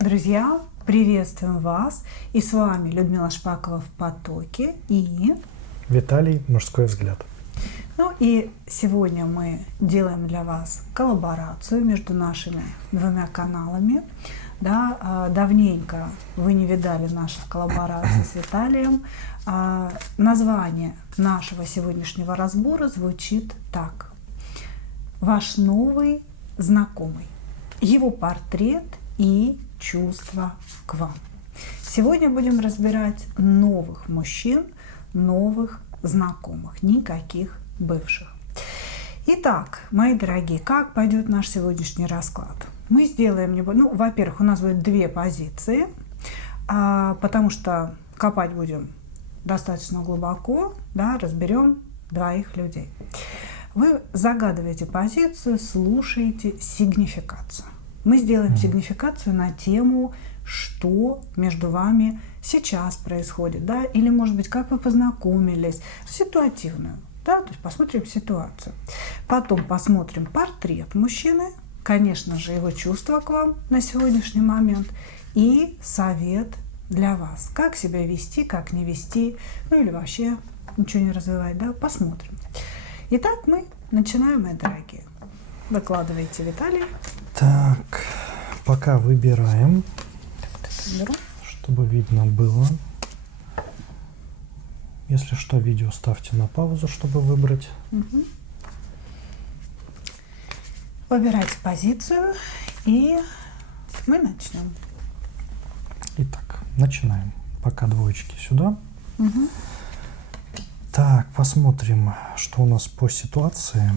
Друзья, приветствуем вас! И с вами Людмила Шпакова в потоке и Виталий, мужской взгляд. Ну и сегодня мы делаем для вас коллаборацию между нашими двумя каналами. Да, давненько вы не видали наших коллабораций с Виталием. Название нашего сегодняшнего разбора звучит так: ваш новый знакомый, его портрет и чувства к вам. Сегодня будем разбирать новых мужчин, новых знакомых, никаких бывших. Итак, мои дорогие, как пойдет наш сегодняшний расклад? Мы сделаем, во-первых, у нас будет две позиции, потому что копать будем достаточно глубоко, да, разберем двоих людей. Вы загадываете позицию, слушаете сигнификацию. Мы сделаем сигнификацию на тему, что между вами сейчас происходит, да, или, может быть, как вы познакомились, ситуативную, да, то есть посмотрим ситуацию. Потом посмотрим портрет мужчины, конечно же, его чувства к вам на сегодняшний момент и совет для вас, как себя вести, как не вести, ну или вообще ничего не развивать, да, посмотрим. Итак, мы начинаем, мои дорогие. Выкладывайте, Виталий. Так, пока выбираем, чтобы видно было. Если что, видео ставьте на паузу, чтобы выбрать. Угу. Выбирайте позицию, и мы начнем. Итак, начинаем. Пока двоечки сюда. Угу. Так, посмотрим, что у нас по ситуации.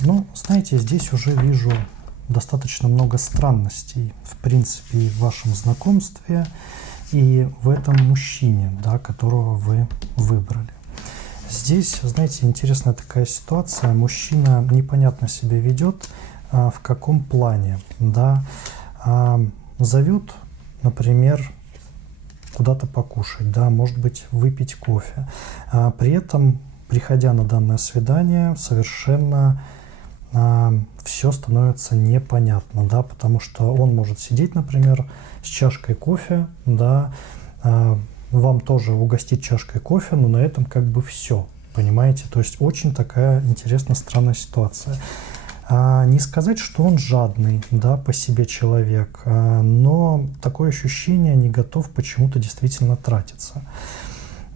Ну, знаете, здесь уже вижу достаточно много странностей, в принципе, и в вашем знакомстве, и в этом мужчине, да, которого вы выбрали. Здесь, знаете, интересная такая ситуация. Мужчина непонятно себя ведет, в каком плане, да, зовет, например, куда-то покушать, да, может быть, выпить кофе. При этом, приходя на данное свидание, совершенно все становится непонятно, да, потому что он может сидеть, например, с чашкой кофе, да, вам тоже угостить чашкой кофе, но на этом как бы все, понимаете, то есть очень такая интересная, странная ситуация. Не сказать, что он жадный, да, по себе человек, но такое ощущение, не готов почему-то действительно тратиться.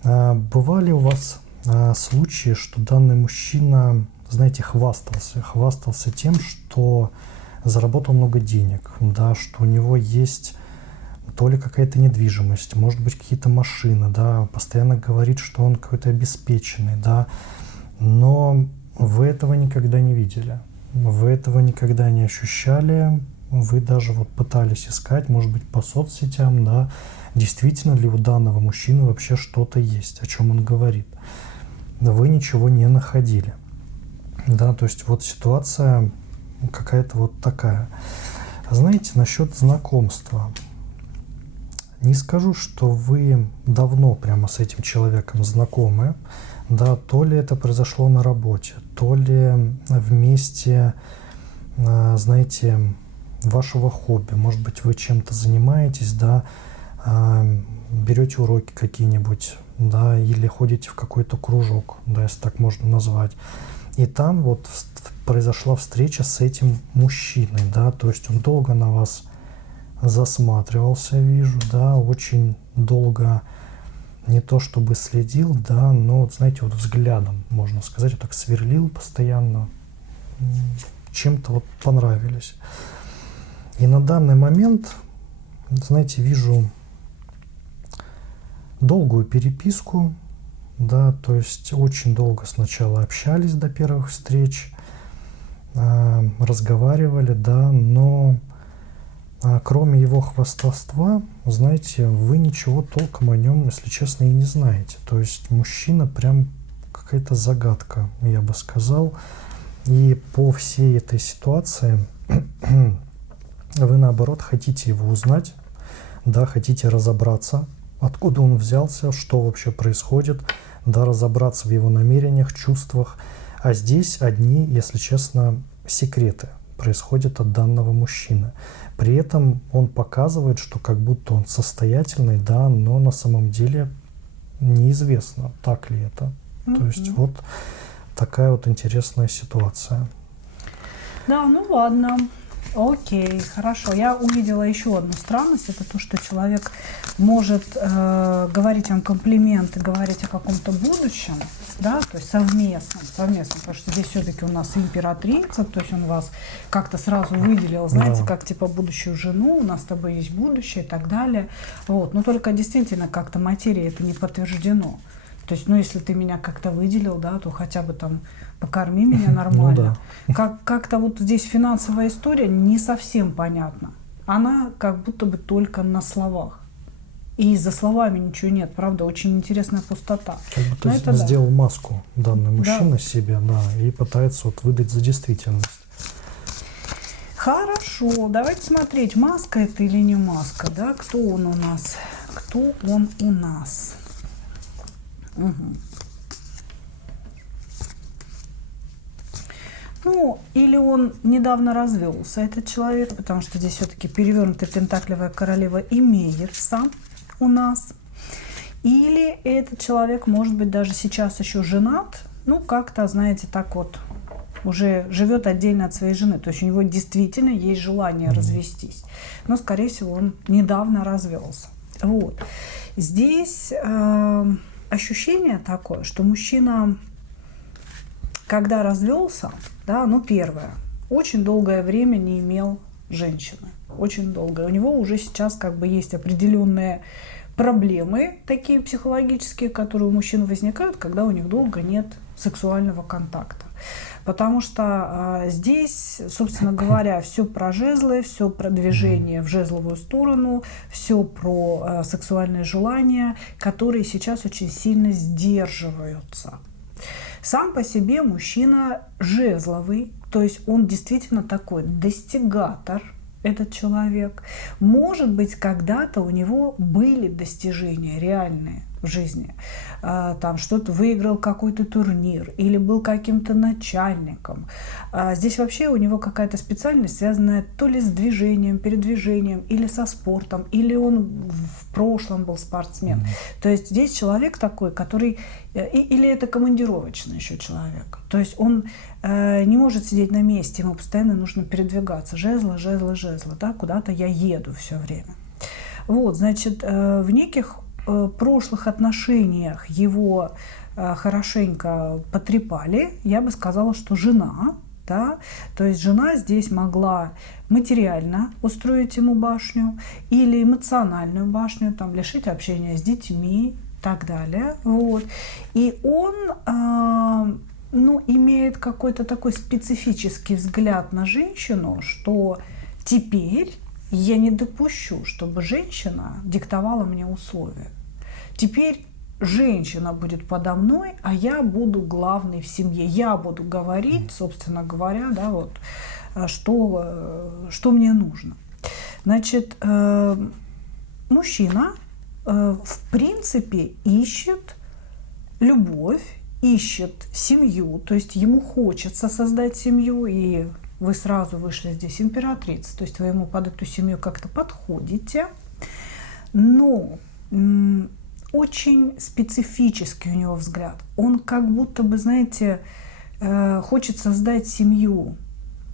Бывали у вас случаи, что данный мужчина, знаете, хвастался тем, что заработал много денег, да, что у него есть то ли какая-то недвижимость, может быть, какие-то машины, да, постоянно говорит, что он какой-то обеспеченный, да, но вы этого никогда не видели, вы этого никогда не ощущали, вы даже вот пытались искать, может быть, по соцсетям, да, действительно ли у данного мужчины вообще что-то есть, о чем он говорит. Вы ничего не находили. Да, то есть вот ситуация какая-то вот такая. Знаете, насчет знакомства. Не скажу, что вы давно прямо с этим человеком знакомы, да, то ли это произошло на работе, то ли вместе, знаете, вашего хобби. Может быть, вы чем-то занимаетесь, да, берете уроки какие-нибудь, да, или ходите в какой-то кружок, да, если так можно назвать. И там вот произошла встреча с этим мужчиной, да, то есть он долго на вас засматривался, вижу, да, очень долго не то чтобы следил, да, но, вот, знаете, вот взглядом, можно сказать, вот так сверлил постоянно, чем-то вот понравились. И на данный момент, знаете, вижу долгую переписку, да, то есть очень долго сначала общались до первых встреч, разговаривали, да, но кроме его хвастовства, знаете, вы ничего толком о нем, если честно, и не знаете. То есть мужчина прям какая-то загадка, я бы сказал. И по всей этой ситуации вы, наоборот, хотите его узнать, да, хотите разобраться, откуда он взялся, что вообще происходит, да, разобраться в его намерениях, чувствах, А здесь одни, если честно, секреты происходят от данного мужчины. При этом он показывает, что как будто он состоятельный, да, но на самом деле неизвестно, так ли это. То есть вот такая вот интересная ситуация. Да, ну ладно. Окей, хорошо. Я увидела еще одну странность. Это то, что человек может говорить вам комплименты, говорить о каком-то будущем, да, то есть совместном, потому что здесь все-таки у нас императрица, то есть он вас как-то сразу выделил, знаете, Да. как типа будущую жену, у нас с тобой есть будущее и так далее. Вот. Но только действительно как-то материи это не подтверждено. То есть, ну, если ты меня как-то выделил, да, то хотя бы там покорми меня нормально. Как-то вот здесь финансовая история не совсем понятна. Она как будто бы только на словах. И за словами ничего нет, правда, очень интересная пустота. Как будто Но это сделал маску данный мужчина Да. себе, да, и пытается вот выдать за действительность. Хорошо, давайте смотреть, маска это или не маска, да, кто он у нас, кто он у нас. Угу. Ну, или он недавно развелся, этот человек, потому что здесь все-таки перевернутая пентаклевая королева имеется у нас. Или этот человек, может быть, даже сейчас еще женат, ну, как-то, знаете, так вот, уже живет отдельно от своей жены. То есть у него действительно есть желание развестись. Но, скорее всего, он недавно развелся. Вот. Здесь ощущение такое, что мужчина, когда развелся, да, ну, первое, очень долгое время не имел женщины. Очень долго. У него уже сейчас как бы есть определенные проблемы, такие психологические, которые у мужчин возникают, когда у них долго нет сексуального контакта. Потому что здесь, собственно говоря, все про жезлы, все про движение в жезловую сторону, все про сексуальные желания, которые сейчас очень сильно сдерживаются. Сам по себе мужчина жезловый, то есть он действительно такой достигатор, этот человек. Может быть, когда-то у него были достижения реальные в жизни. Там что-то выиграл какой-то турнир или был каким-то начальником. Здесь вообще у него какая-то специальность, связанная то ли с движением, передвижением, или со спортом, или он в прошлом был спортсмен. То есть здесь человек такой, который... Или это командировочный еще человек. То есть он не может сидеть на месте, ему постоянно нужно передвигаться. Жезлы, жезлы, жезлы. Да? Куда-то я еду все время. Вот, значит, в неких прошлых отношениях его хорошенько потрепали. Я бы сказала, что жена, да, то есть жена здесь могла материально устроить ему башню или эмоциональную башню, там, лишить общения с детьми и так далее. Вот. И он ну, имеет какой-то такой специфический взгляд на женщину, что теперь я не допущу, чтобы женщина диктовала мне условия. Теперь женщина будет подо мной, а я буду главной в семье. Я буду говорить, собственно говоря, да, вот, что мне нужно. Значит, мужчина, в принципе, ищет любовь, ищет семью, то есть ему хочется создать семью, и вы сразу вышли здесь императрица, то есть вы ему под эту семью как-то подходите, но очень специфический у него взгляд. Он как будто бы, знаете, хочет создать семью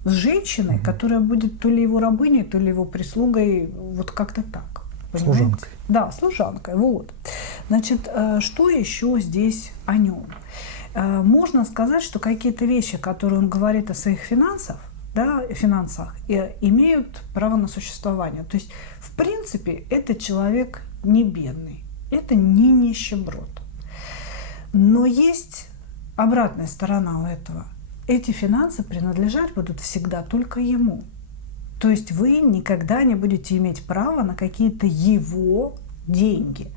с женщиной, которая будет то ли его рабыней, то ли его прислугой, вот как-то так. Понимаете? Служанкой. Да, служанкой, вот. Значит, что еще здесь о нем? Можно сказать, что какие-то вещи, которые он говорит о своих финансах, имеют право на существование. То есть, в принципе, этот человек не бедный, это не нищеброд. Но есть обратная сторона у этого. Эти финансы принадлежать будут всегда только ему. То есть вы никогда не будете иметь права на какие-то его деньги.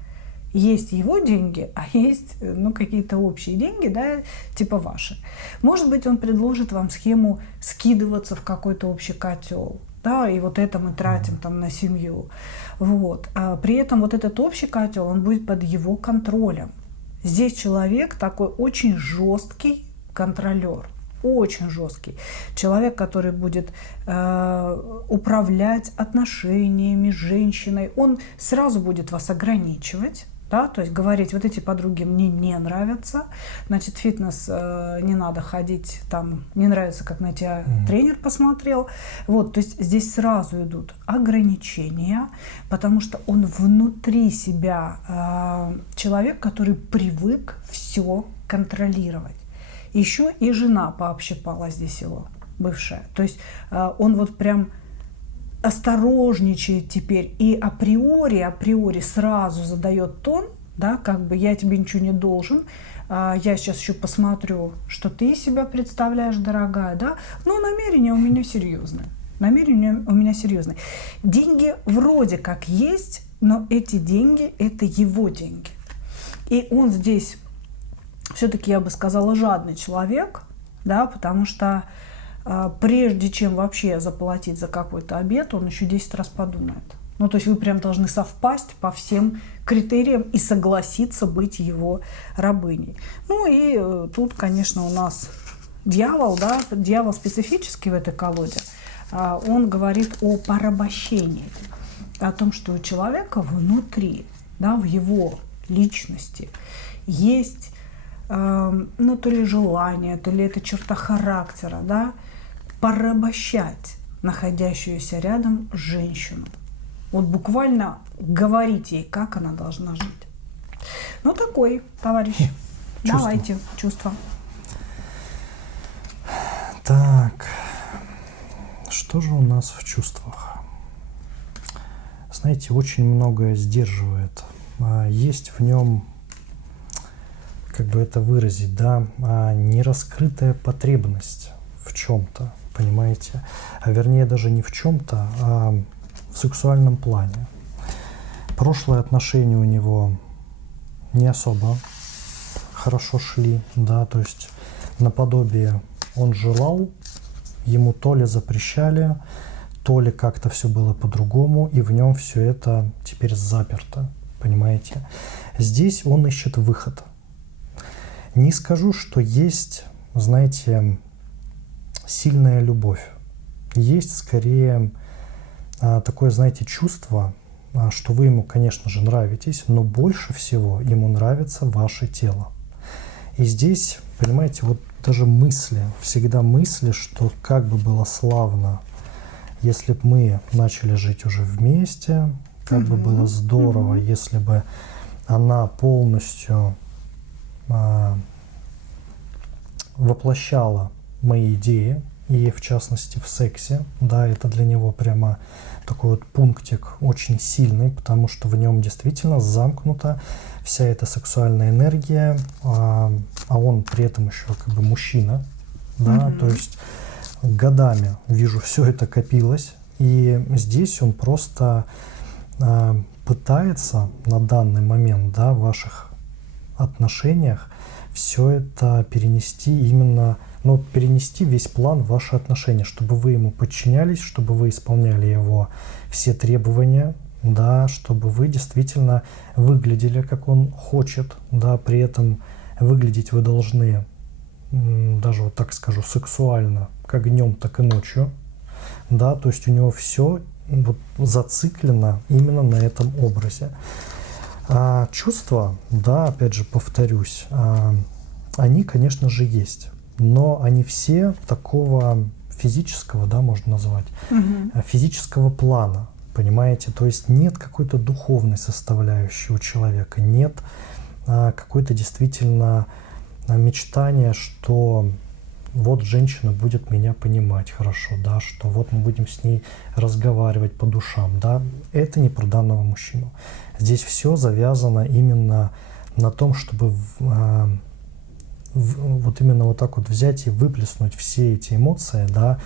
Есть его деньги, а есть какие-то общие деньги, да, типа ваши. Может быть, он предложит вам схему скидываться в какой-то общий котел, да, и вот это мы тратим там на семью. Вот. А при этом вот этот общий котел, он будет под его контролем. Здесь человек такой очень жесткий, контролер, очень жесткий. Человек, который будет управлять отношениями с женщиной, он сразу будет вас ограничивать. Да, то есть говорить, вот эти подруги мне не нравятся, значит, фитнес не надо ходить, там, не нравится, как на тебя тренер посмотрел. Вот, то есть здесь сразу идут ограничения, потому что он внутри себя человек, который привык все контролировать. Еще и жена пообщипала здесь его, бывшая. То есть он вот прям осторожничает теперь и априори сразу задает тон, да, как бы я тебе ничего не должен, я сейчас еще посмотрю, что ты себя представляешь, дорогая, да, но намерения у меня серьезные. Деньги вроде как есть, но эти деньги – это его деньги. И он здесь все-таки, я бы сказала, жадный человек, да, потому что прежде чем вообще заплатить за какой-то обед, он еще 10 раз подумает. Ну, то есть вы прям должны совпасть по всем критериям и согласиться быть его рабыней. Ну и тут, конечно, у нас дьявол, да, дьявол специфический в этой колоде. Он говорит о порабощении, о том, что у человека внутри, да, в его личности есть, ну, то ли желание, то ли это черта характера, да, порабощать находящуюся рядом женщину. Вот буквально говорить ей, как она должна жить. Ну, такой, товарищ. Чувство. Давайте, чувства. Так, что же у нас в чувствах? Знаете, очень многое сдерживает. Есть в нем, как бы это выразить, да, нераскрытая потребность в чем-то, понимаете? А вернее даже не в чем-то, а в сексуальном плане. Прошлые отношения у него не особо хорошо шли, да, то есть наподобие он желал, ему то ли запрещали, то ли как-то все было по-другому, и в нем все это теперь заперто, понимаете? Здесь он ищет выход. Не скажу, что есть, знаете, сильная любовь. Есть скорее такое, знаете, чувство, что вы ему, конечно же, нравитесь, но больше всего ему нравится ваше тело. И здесь, понимаете, вот даже мысли, всегда мысли, что как бы было славно, если бы мы начали жить уже вместе, как бы было здорово, если бы она полностью воплощала мои идеи, и в частности в сексе, да, это для него прямо такой вот пунктик очень сильный, потому что в нем действительно замкнута вся эта сексуальная энергия, а он при этом еще как бы мужчина, да, то есть годами, вижу, все это копилось, и здесь он просто пытается на данный момент, да, в ваших отношениях все это перенести именно, ну, перенести весь план в ваши отношения, чтобы вы ему подчинялись, чтобы вы исполняли его все требования, да, чтобы вы действительно выглядели, как он хочет, да, при этом выглядеть вы должны, даже вот так скажу, сексуально, как днем, так и ночью, да, то есть у него все вот зациклено именно на этом образе. Чувства, да, опять же повторюсь, они, конечно же, есть, но они все такого физического, да, можно назвать, физического плана, понимаете, то есть нет какой-то духовной составляющей у человека, нет какой-то действительно мечтания, что вот женщина будет меня понимать хорошо, да, что вот мы будем с ней разговаривать по душам, да, это не про данного мужчину. Здесь все завязано именно на том, чтобы вот именно вот так вот взять и выплеснуть все эти эмоции, да,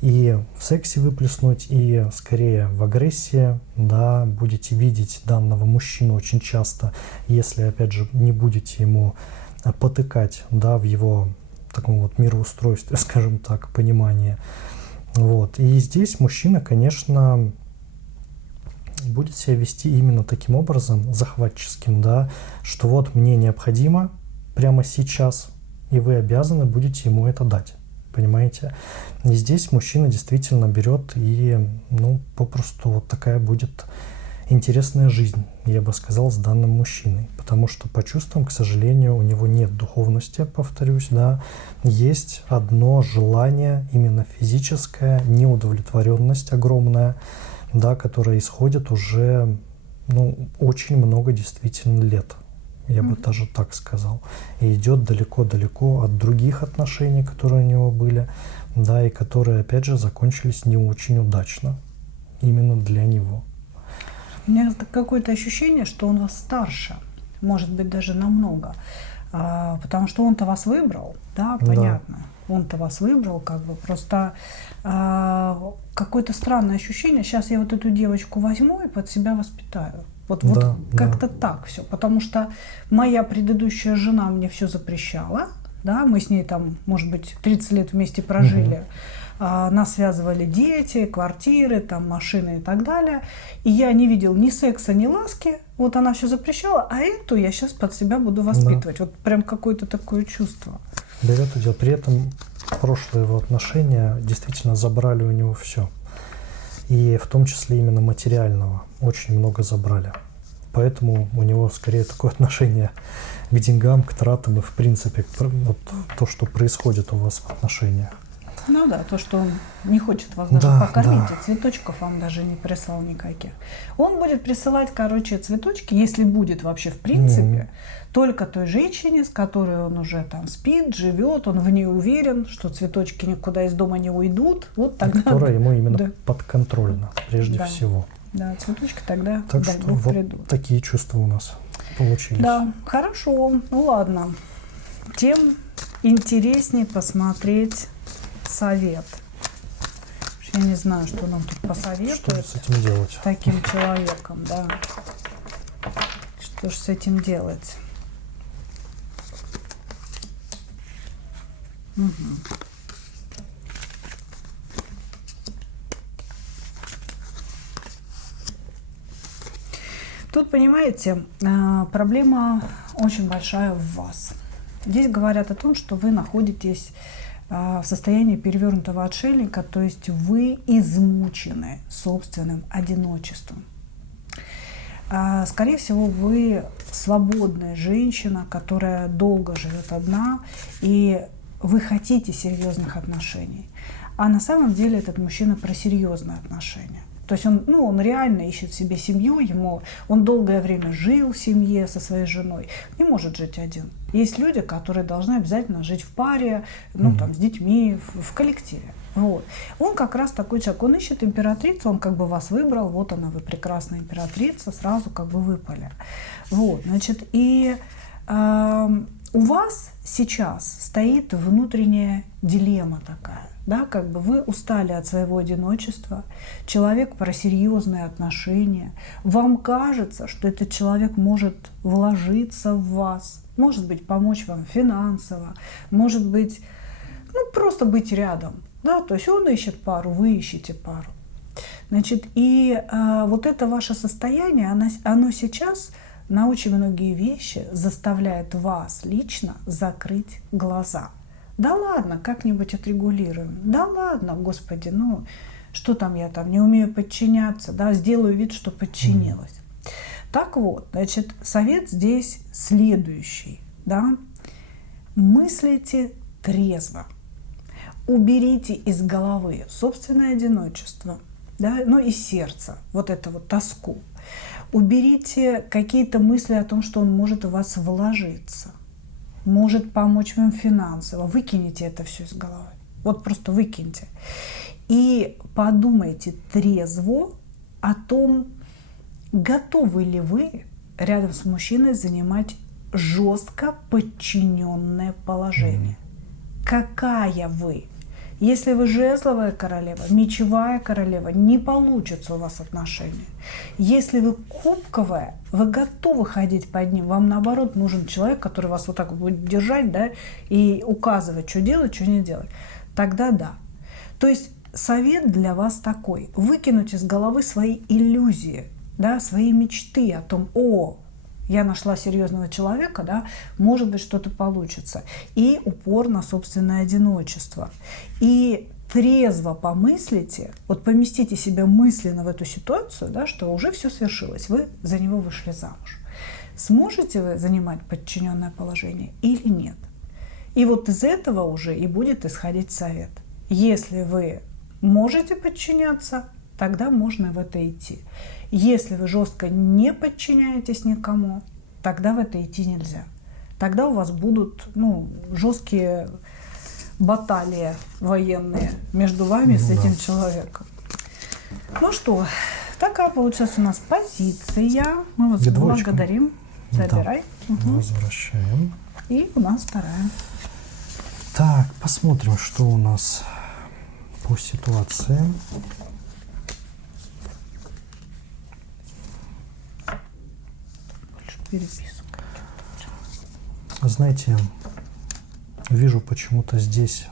и в сексе выплеснуть, и скорее в агрессии, да, будете видеть данного мужчину очень часто, если, опять же, не будете ему потыкать, да, в его таком вот мироустройстве, скажем так, понимании. Вот. И здесь мужчина, конечно, будет себя вести именно таким образом, захватческим, да, что вот мне необходимо прямо сейчас, и вы обязаны будете ему это дать. Понимаете? И здесь мужчина действительно берет и, ну, попросту вот такая будет интересная жизнь, я бы сказал, с данным мужчиной. Потому что по чувствам, к сожалению, у него нет духовности, повторюсь, да. Есть одно желание, именно физическое, неудовлетворенность огромная, да, которая исходит уже, ну, очень много действительно лет. Я бы даже так сказал. И идет далеко-далеко от других отношений, которые у него были, да, и которые, опять же, закончились не очень удачно именно для него. У меня какое-то ощущение, что он вас старше, может быть, даже намного, потому что он-то вас выбрал, да, понятно. Да. Он-то вас выбрал, как бы, просто какое-то странное ощущение, сейчас я вот эту девочку возьму и под себя воспитаю. Вот да, как-то так все, потому что моя предыдущая жена мне все запрещала, да, мы с ней там, может быть, 30 лет вместе прожили, нас связывали дети, квартиры, там, машины и так далее, и я не видел ни секса, ни ласки, вот она все запрещала, а эту я сейчас под себя буду воспитывать, вот прям какое-то такое чувство. Да, это дело. При этом прошлые его отношения действительно забрали у него все. И в том числе именно материального очень много забрали. Поэтому у него скорее такое отношение к деньгам, к тратам и в принципе вот, то, что происходит у вас в отношениях. Ну да, то, что он не хочет вас даже покормить, и цветочков вам даже не прислал никаких. Он будет присылать, короче, цветочки, если будет вообще в принципе, только той женщине, с которой он уже там спит, живет, он в ней уверен, что цветочки никуда из дома не уйдут. Вот тогда. Которая ему именно подконтрольна, прежде всего. Да, цветочки тогда так что вот придут. Такие чувства у нас получились. Да, хорошо, ну ладно. Тем интереснее посмотреть совет. Я не знаю, что нам тут посоветуют. Что с этим делать? С таким человеком, да. Что же с этим делать? Угу. Тут, понимаете, проблема очень большая в вас. Здесь говорят о том, что вы находитесь в состоянии перевернутого отшельника, то есть вы измучены собственным одиночеством. Скорее всего, вы свободная женщина, которая долго живет одна, и вы хотите серьезных отношений. А на самом деле этот мужчина про серьезные отношения. То есть он реально ищет себе семью, он долгое время жил в семье со своей женой, не может жить один. Есть люди, которые должны обязательно жить в паре, там, с детьми, в коллективе. Вот. Он как раз такой человек, он ищет императрицу, он как бы вас выбрал, вот она, вы прекрасная императрица, сразу как бы выпали. Вот, значит, и у вас сейчас стоит внутренняя дилемма такая. Да, как бы вы устали от своего одиночества, человек про серьезные отношения, вам кажется, что этот человек может вложиться в вас, может быть, помочь вам финансово, может быть, просто быть рядом, да, то есть он ищет пару, вы ищете пару. Значит, и вот это ваше состояние, оно сейчас на очень многие вещи заставляет вас лично закрыть глаза. Да ладно, как-нибудь отрегулируем. Да ладно, Господи, что там я там не умею подчиняться, да, сделаю вид, что подчинилась. Так вот, значит, совет здесь следующий, да. Мыслите трезво. Уберите из головы собственное одиночество, да, из сердца, вот эту вот тоску. Уберите какие-то мысли о том, что он может в вас вложиться, может помочь вам финансово. Выкинете это все из головы. Вот просто выкиньте. И подумайте трезво о том, готовы ли вы рядом с мужчиной занимать жестко подчиненное положение. Какая вы? Если вы жезловая королева, мечевая королева, не получится у вас отношения. Если вы кубковая, вы готовы ходить под ним. Вам, наоборот, нужен человек, который вас вот так вот будет держать, да, и указывать, что делать, что не делать. Тогда да. То есть совет для вас такой. Выкинуть из головы свои иллюзии, да, свои мечты о том, я нашла серьезного человека, да, может быть, что-то получится. И упор на собственное одиночество. И трезво помыслите, вот поместите себя мысленно в эту ситуацию, да, что уже все свершилось, вы за него вышли замуж. Сможете вы занимать подчиненное положение или нет? И вот из этого уже и будет исходить совет. Если вы можете подчиняться, тогда можно в это идти. Если вы жестко не подчиняетесь никому, тогда в это идти нельзя. Тогда у вас будут жесткие баталии военные между вами с этим человеком. Ну что, такая получилась у нас позиция. Мы вас благодарим. Забирай. Да. Угу. Возвращаем. И у нас вторая. Так, посмотрим, что у нас по ситуации. Переписку. Знаете, вижу почему-то здесь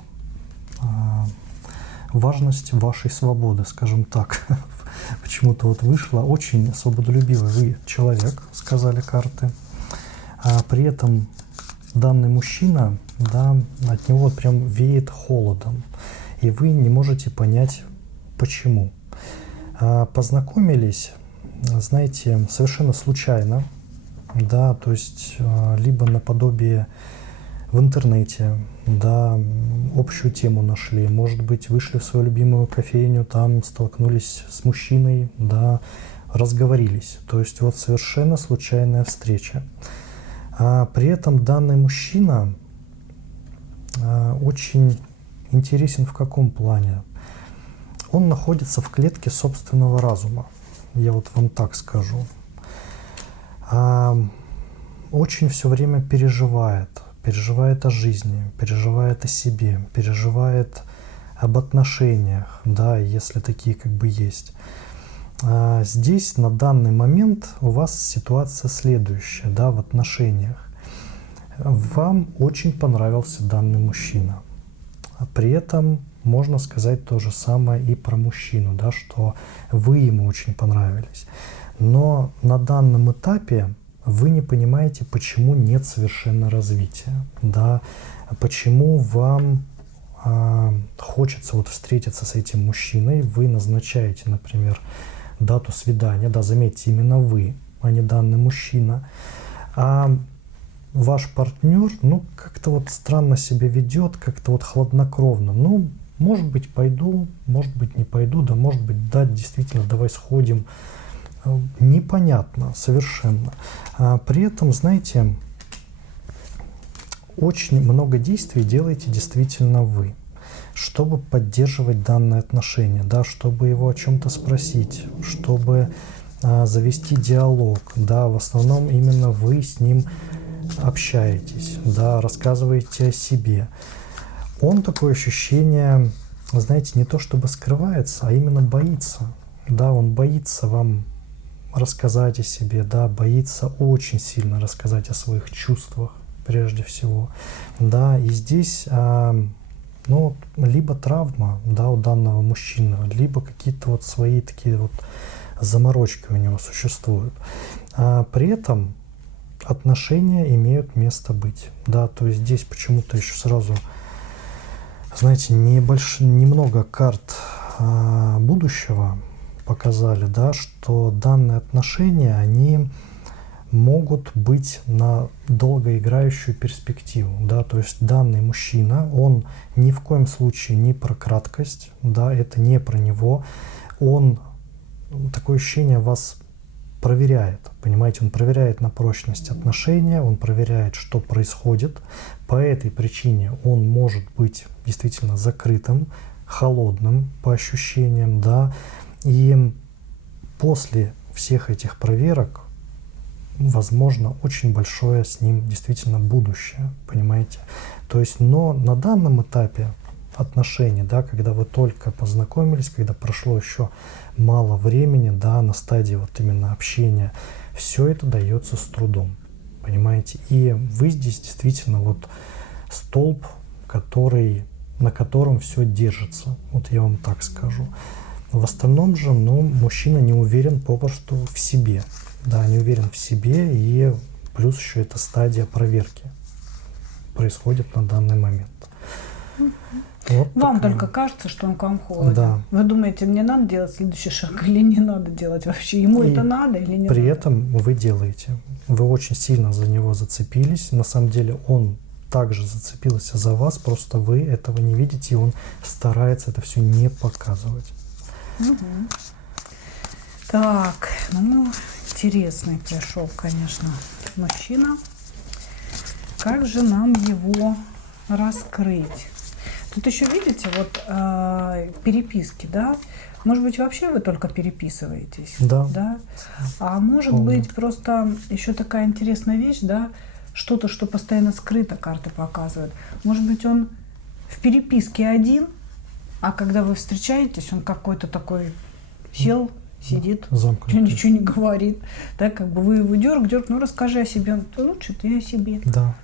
важность вашей свободы, скажем так. Почему-то вот вышло очень свободолюбивый вы человек, сказали карты. А при этом данный мужчина, да, от него вот прям веет холодом. И вы не можете понять, почему. Познакомились, знаете, совершенно случайно. Да, то есть либо наподобие в интернете, да, общую тему нашли, может быть, вышли в свою любимую кофейню, там столкнулись с мужчиной, да, разговорились. То есть вот совершенно случайная встреча. А при этом данный мужчина очень интересен в каком плане? Он находится в клетке собственного разума, я вот вам так скажу. Очень все время переживает о жизни, переживает о себе, переживает об отношениях, да, если такие как бы есть. Здесь на данный момент у вас ситуация следующая, да, в отношениях. Вам очень понравился данный мужчина. При этом можно сказать то же самое и про мужчину, да, что вы ему очень понравились. Но на данном этапе вы не понимаете, почему нет совершенно развития, да, почему вам хочется вот встретиться с этим мужчиной, вы назначаете, например, дату свидания, да, заметьте, именно вы, а не данный мужчина, а ваш партнер, как-то вот странно себя ведет, как-то вот хладнокровно, может быть, пойду, может быть, не пойду, да, может быть, да, действительно, давай сходим. Непонятно совершенно. При этом, знаете, очень много действий делаете действительно вы, чтобы поддерживать данные отношения, да, чтобы его о чем-то спросить, чтобы завести диалог, да, в основном именно вы с ним общаетесь, да, рассказываете о себе. Он такое ощущение, знаете, не то чтобы скрывается, а именно боится, да, он боится вам рассказать о себе, да, боится очень сильно рассказать о своих чувствах прежде всего, да, и здесь, либо травма, да, у данного мужчины, либо какие-то вот свои такие вот заморочки у него существуют. При этом отношения имеют место быть, да, то есть здесь почему-то еще сразу, знаете, немного карт будущего показали, да, что данные отношения, они могут быть на долгоиграющую перспективу, да, то есть данный мужчина, он ни в коем случае не про краткость, да, это не про него, он, такое ощущение, вас проверяет, понимаете, он проверяет на прочность отношения, он проверяет, что происходит, по этой причине он может быть действительно закрытым, холодным по ощущениям, да, и после всех этих проверок, возможно, очень большое с ним действительно будущее, понимаете? То есть, но на данном этапе отношений, да, когда вы только познакомились, когда прошло еще мало времени, да, на стадии вот именно общения, все это дается с трудом, понимаете? И вы здесь действительно вот столб, на котором все держится, вот я вам так скажу. В остальном же, мужчина не уверен попросту в себе, да, не уверен в себе, и плюс еще это стадия проверки происходит на данный момент. Вот Вам такая. только кажется, что он к вам холоден. Да. Вы думаете, мне надо делать следующий шаг или не надо делать вообще? Ему И это надо или не При надо? этом вы делаете. Вы очень сильно за него зацепились. На самом деле он также зацепился за вас, просто вы этого не видите, и он старается это все не показывать. Мгм. Так, ну, интересный пришел, конечно, мужчина. Как же нам его раскрыть? Тут еще, видите, вот переписки, да? Может быть, вообще вы только переписываетесь? Да. А может Полно. быть, просто еще такая интересная вещь, да? Что-то, что постоянно скрыто, карты показывают. Может быть, он в переписке один, а когда вы встречаетесь, он какой-то такой сел, сидит, Замкнутый. ничего не говорит. Да, как бы вы его дерг, ну расскажи о себе. Он, лучше ты о себе. Да.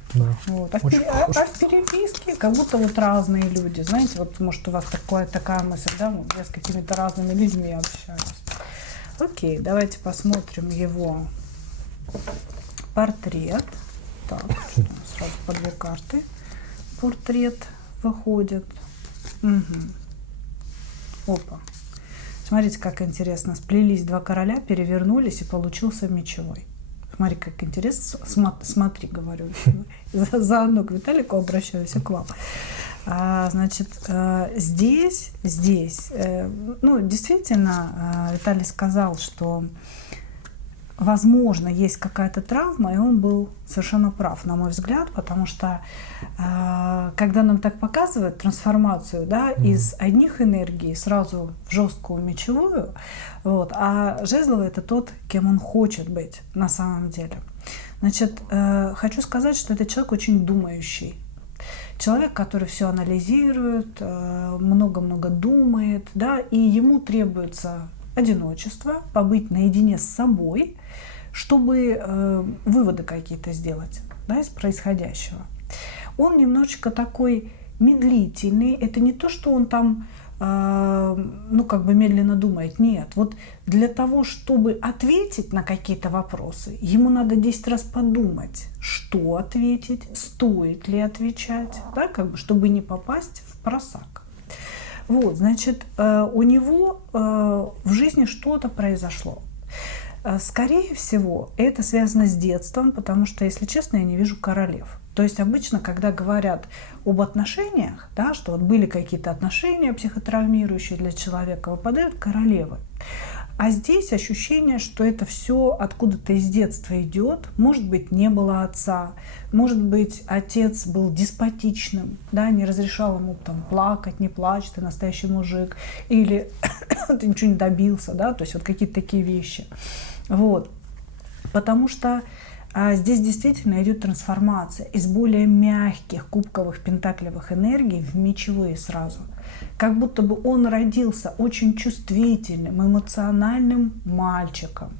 Вот. А, Очень похож. в переписке как будто вот разные люди. Знаете, вот может у вас такая мысль, да, ну, я с какими-то разными людьми общаюсь. Окей, давайте посмотрим его портрет. Так, сразу по 2 карты. Портрет выходит. Угу. Опа. Смотрите, как интересно. Сплелись 2 короля, перевернулись, и получился мечевой. Смотри, как интересно. Смотри, говорю. Заодно к Виталику обращаюсь и к вам. Значит, здесь, ну, действительно, Виталий сказал, что, возможно, есть какая-то травма, и он был совершенно прав, на мой взгляд, потому что, когда нам так показывают трансформацию, да, из одних энергий сразу в жесткую мечевую, вот, а жезловый — это тот, кем он хочет быть на самом деле. Значит, хочу сказать, что это человек очень думающий. Человек, который все анализирует, много-много думает, да, и ему требуется одиночество, побыть наедине с собой, чтобы выводы какие-то сделать, да, из происходящего. Он немножечко такой медлительный. Это не то, что он там, ну, как бы медленно думает. Нет. Вот для того, чтобы ответить на какие-то вопросы, ему надо 10 раз подумать, что ответить, стоит ли отвечать, да, как бы, чтобы не попасть в просак. Вот, значит, у него в жизни что-то произошло. Скорее всего, это связано с детством, потому что, если честно, я не вижу королев. То есть обычно, когда говорят об отношениях, да, что вот были какие-то отношения психотравмирующие для человека, выпадают королевы. А здесь ощущение, что это все откуда-то из детства идет. Может быть, не было отца, может быть, отец был деспотичным, да, не разрешал ему там плакать, не плачь, ты настоящий мужик, или ты ничего не добился, да, то есть вот какие-то такие вещи. Вот. Потому что здесь действительно идет трансформация из более мягких кубковых пентаклевых энергий в мечевые сразу. Как будто бы он родился очень чувствительным, эмоциональным мальчиком,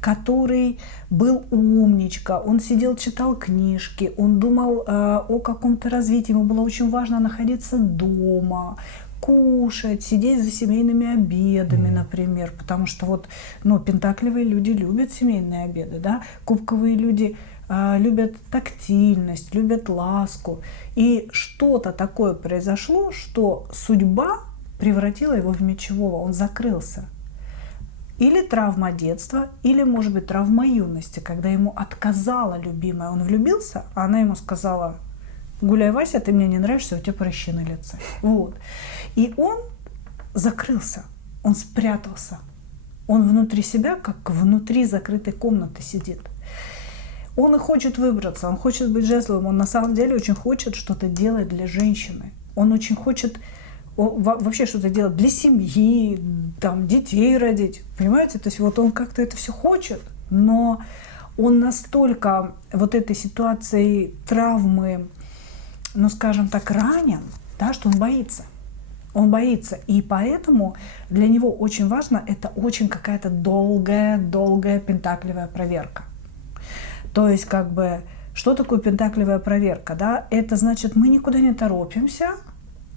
который был умничка, он сидел, читал книжки, он думал о каком-то развитии, ему было очень важно находиться дома, кушать, сидеть за семейными обедами, например, потому что вот, ну, пентаклевые люди любят семейные обеды, да, кубковые люди любят тактильность, любят ласку. И что-то такое произошло, что судьба превратила его в мечевого, он закрылся. Или травма детства, или, может быть, травма юности, когда ему отказала любимая. Он влюбился, а она ему сказала: гуляй, Вася, ты мне не нравишься, у тебя прыщи на лице. Вот. И он закрылся, он спрятался. Он внутри себя, как внутри закрытой комнаты сидит. Он и хочет выбраться, он хочет быть жезловым, он на самом деле очень хочет что-то делать для женщины. Он очень хочет вообще что-то делать для семьи, там, детей родить. Понимаете? То есть вот он как-то это все хочет, но он настолько вот этой ситуацией травмы, ну, скажем так, ранен, да, что он боится. Он боится. И поэтому для него очень важно, это очень какая-то долгая пентаклевая проверка. То есть, как бы, что такое пентаклевая проверка? Да? Это значит, мы никуда не торопимся.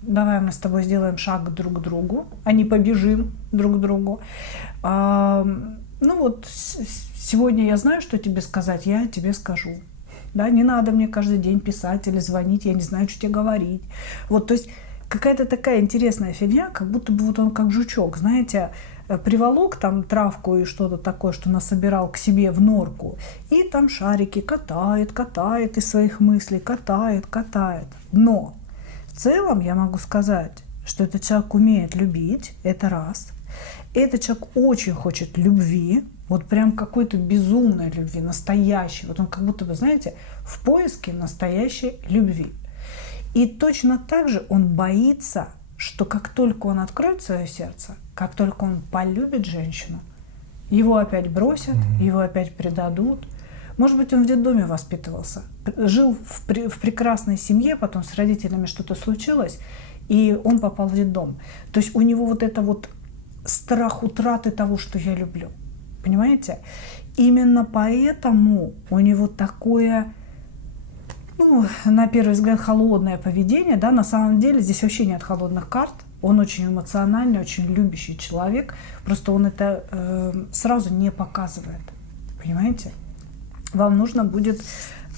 Давай мы с тобой сделаем шаг друг к другу, а не побежим друг к другу. ну вот сегодня я знаю, что тебе сказать, я тебе скажу. Да, не надо мне каждый день писать или звонить, я не знаю, что тебе говорить. Вот, то есть какая-то такая интересная фигня, как будто бы вот он как жучок, знаете, приволок там травку и что-то такое, что насобирал к себе в норку, и там шарики катает из своих мыслей, катает. Но в целом я могу сказать, что этот человек умеет любить, это раз. Этот человек очень хочет любви, вот прям какой-то безумной любви, настоящей. Вот он как будто бы, знаете, в поиске настоящей любви. И точно так же он боится, что как только он откроет свое сердце, как только он полюбит женщину, его опять бросят, его опять предадут. Может быть, он в детдоме воспитывался, жил в прекрасной семье, потом с родителями что-то случилось, и он попал в детдом. То есть у него вот это вот страх утраты того, что я люблю. Понимаете? Именно поэтому у него такое, ну, на первый взгляд, холодное поведение. Да? На самом деле здесь вообще нет холодных карт. Он очень эмоциональный, очень любящий человек. Просто он это сразу не показывает. Понимаете? Вам нужно будет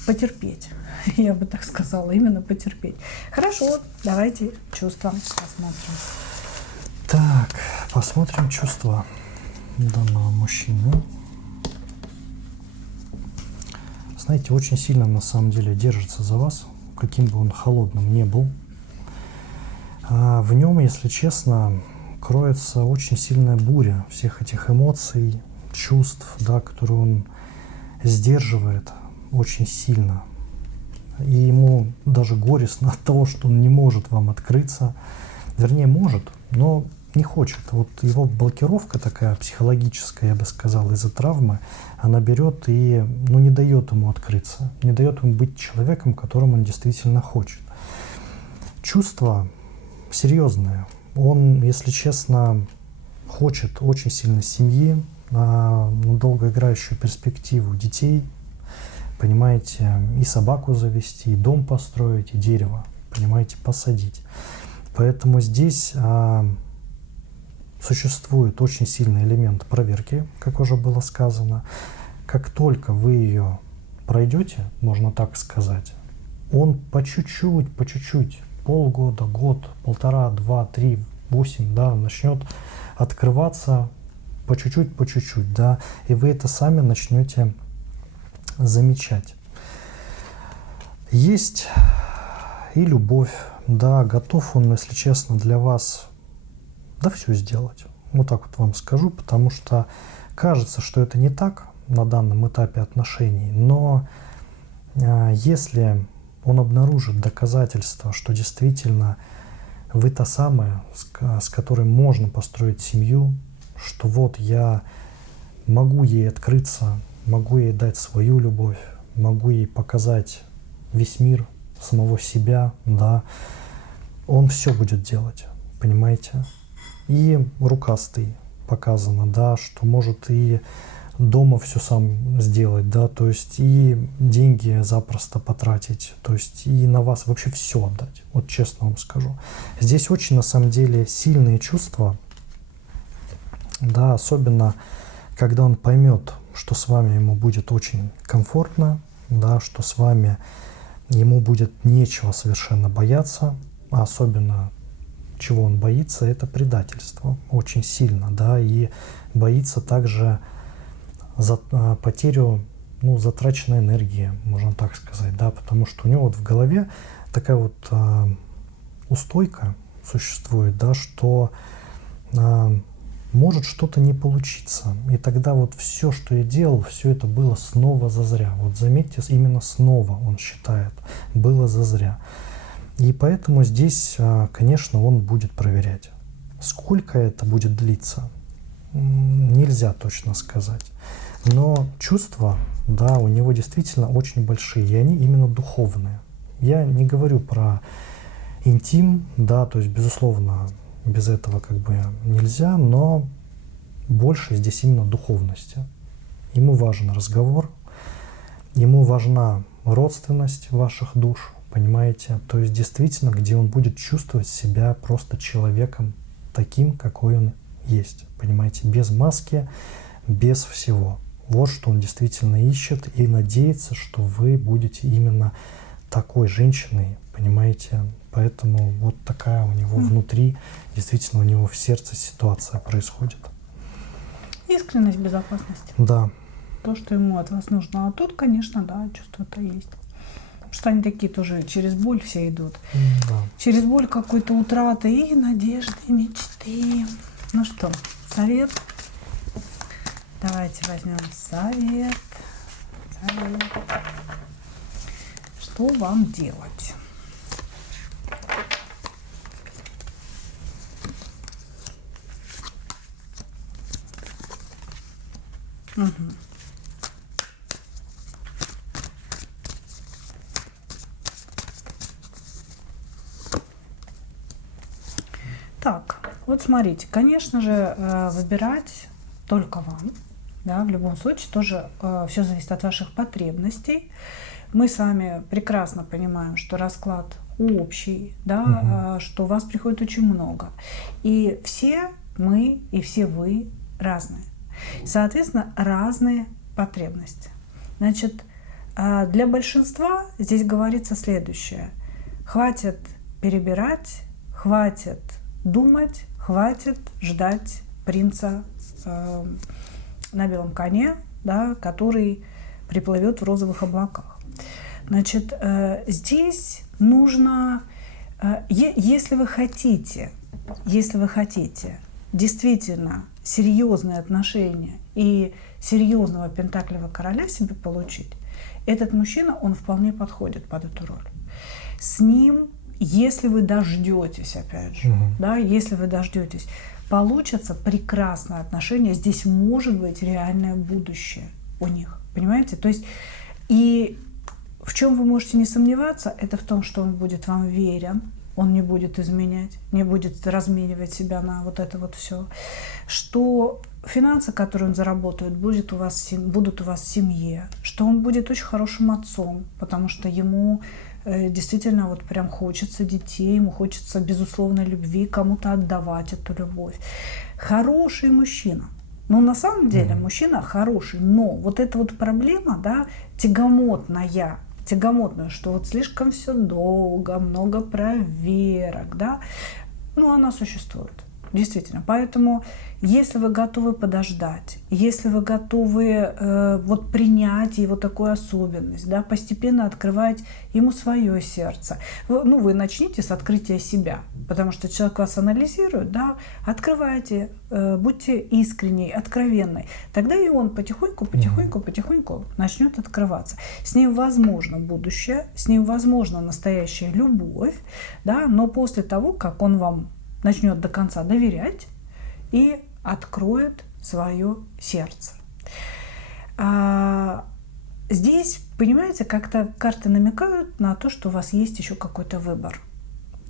потерпеть. Я бы так сказала, именно потерпеть. Хорошо, давайте чувства посмотрим. Так, посмотрим чувства данного мужчины. Знаете, очень сильно на самом деле держится за вас, каким бы он холодным ни был. В нем, если честно, кроется очень сильная буря всех этих эмоций, чувств, да, которые он сдерживает очень сильно. И ему даже горестно от того, что он не может вам открыться. Вернее, может, но не хочет. Вот его блокировка такая психологическая, я бы сказал, из-за травмы, она берет и не дает ему открыться, не дает ему быть человеком, которым он действительно хочет. Чувства серьезные. Он, если честно, хочет очень сильно семьи, долгоиграющую перспективу детей, понимаете, и собаку завести, и дом построить, и дерево, понимаете, посадить. Поэтому здесь существует очень сильный элемент проверки, как уже было сказано. Как только вы ее пройдете, можно так сказать, он по чуть-чуть, полгода, год, 1,5, 2, 3, 8, да, начнет открываться по чуть-чуть, да, и вы это сами начнете замечать. Есть и любовь, да, готов он, если честно, для вас, да, все сделать. Вот так вот вам скажу, потому что кажется, что это не так на данном этапе отношений, но если он обнаружит доказательства, что действительно вы та самая, с которой можно построить семью, что вот я могу ей открыться, могу ей дать свою любовь, могу ей показать весь мир, самого себя, да, он все будет делать, понимаете? И рукастый показано, да, что может и дома все сам сделать, да, то есть и деньги запросто потратить, то есть и на вас вообще все отдать, вот честно вам скажу. Здесь очень, на самом деле, сильные чувства, да, особенно когда он поймет, что с вами ему будет очень комфортно, да, что с вами ему будет нечего совершенно бояться, а особенно чего он боится, это предательство очень сильно, да, и боится также за потерю, затраченной энергии, можно так сказать, да, потому что у него вот в голове такая вот устойка существует, да, что может что-то не получиться, и тогда вот все, что я делал, все это было снова зазря. Вот заметьте, именно снова он считает, было зазря. И поэтому здесь, конечно, он будет проверять. Сколько это будет длиться, нельзя точно сказать. Но чувства, да, у него действительно очень большие, и они именно духовные. Я не говорю про интим, да, то есть, безусловно, без этого как бы нельзя, но больше здесь именно духовности. Ему важен разговор, ему важна родственность ваших душ, понимаете? То есть действительно, где он будет чувствовать себя просто человеком таким, какой он есть, понимаете? Без маски, без всего. Вот что он действительно ищет и надеется, что вы будете именно такой женщиной, понимаете? Поэтому вот такая у него внутри, действительно у него в сердце ситуация происходит. Искренность, безопасность. Да. То, что ему от вас нужно. А тут, конечно, да, чувство-то есть. Потому что они такие тоже через боль все идут. Да. Через боль какой-то утраты и надежды, и мечты. Ну что, совет? Давайте возьмем совет. Что вам делать? Угу. Так, вот смотрите, конечно же, выбирать только вам. Да, в любом случае тоже все зависит от ваших потребностей. Мы с вами прекрасно понимаем, что расклад общий, да, что у вас приходит очень много. И все мы, и все вы разные. Соответственно, разные потребности. Значит, для большинства здесь говорится следующее. Хватит перебирать, хватит думать, хватит ждать принца на белом коне, да, который приплывет в розовых облаках. Значит, здесь нужно, если вы хотите действительно серьезные отношения и серьезного пентаклевого короля себе получить, этот мужчина, он вполне подходит под эту роль. С ним, если вы дождетесь, опять же, да, если вы дождетесь, получатся прекрасные отношения. Здесь может быть реальное будущее у них. Понимаете? То есть, и в чем вы можете не сомневаться, это в том, что он будет вам верен, он не будет изменять, не будет разменивать себя на вот это вот все. Что финансы, которые он заработает, будут у вас в семье. Что он будет очень хорошим отцом, потому что ему действительно вот прям хочется детей, ему хочется безусловной любви, кому-то отдавать эту любовь. Хороший мужчина. Ну, на самом деле, мужчина хороший, но вот эта вот проблема, да, тягомотная, что вот слишком все долго, много проверок, да, ну, она существует. Действительно. Поэтому, если вы готовы подождать, если вы готовы вот принять его такую особенность, да, постепенно открывать ему свое сердце, вы начните с открытия себя, потому что человек вас анализирует, да, открывайте, будьте искренней, откровенной, тогда и он потихоньку начнет открываться. С ним возможно будущее, с ним возможно настоящая любовь, да, но после того, как он вам начнет до конца доверять и откроет свое сердце. Здесь, понимаете, как-то карты намекают на то, что у вас есть еще какой-то выбор.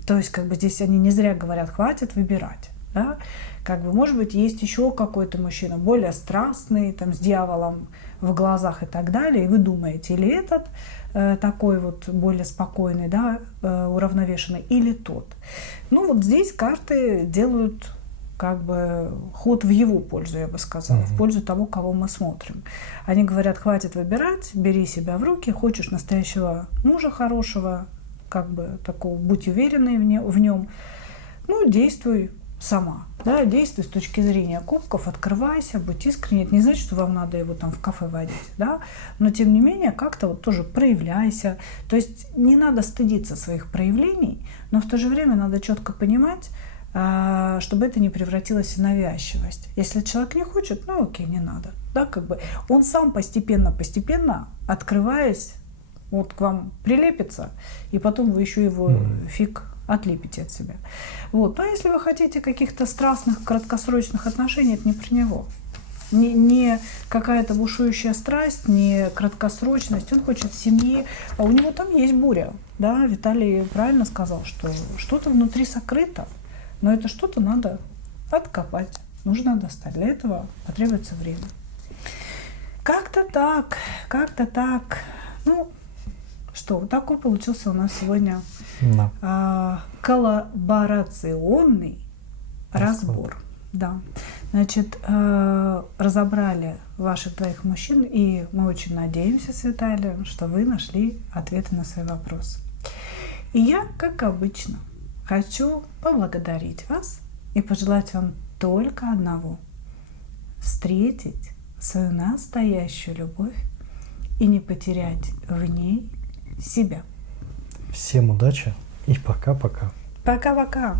То есть, как бы здесь они не зря говорят, хватит выбирать. Да? Как бы, может быть, есть еще какой-то мужчина, более страстный, там, с дьяволом в глазах и так далее, и вы думаете, или этот такой вот более спокойный, да, уравновешенный, или тот. Ну, вот здесь карты делают как бы ход в его пользу, я бы сказала, в пользу того, кого мы смотрим. Они говорят, хватит выбирать, бери себя в руки, хочешь настоящего мужа хорошего, как бы такого, будь уверенной в нем, ну, действуй сама, да, действуй с точки зрения кубков, открывайся, будь искренней. Это не значит, что вам надо его там в кафе водить, да, но тем не менее как-то вот тоже проявляйся. То есть не надо стыдиться своих проявлений, но в то же время надо четко понимать, чтобы это не превратилось в навязчивость. Если человек не хочет, ну окей, не надо, да, как бы он сам постепенно, открываясь, вот к вам прилепится, и потом вы еще его фиг отлепите от себя. Вот. Но если вы хотите каких-то страстных, краткосрочных отношений, это не про него. Не какая-то бушующая страсть, не краткосрочность. Он хочет семьи, а у него там есть буря. Да? Виталий правильно сказал, что что-то внутри сокрыто, но это что-то надо откопать, нужно достать. Для этого потребуется время. Как-то так. Ну, что, вот такой получился у нас сегодня коллаборационный разбор. Да. Значит, разобрали ваших двоих мужчин, и мы очень надеемся с Виталием, что вы нашли ответы на свои вопросы. И я, как обычно, хочу поблагодарить вас и пожелать вам только одного – встретить свою настоящую любовь и не потерять в ней себя. Всем удачи и пока-пока. Пока-пока!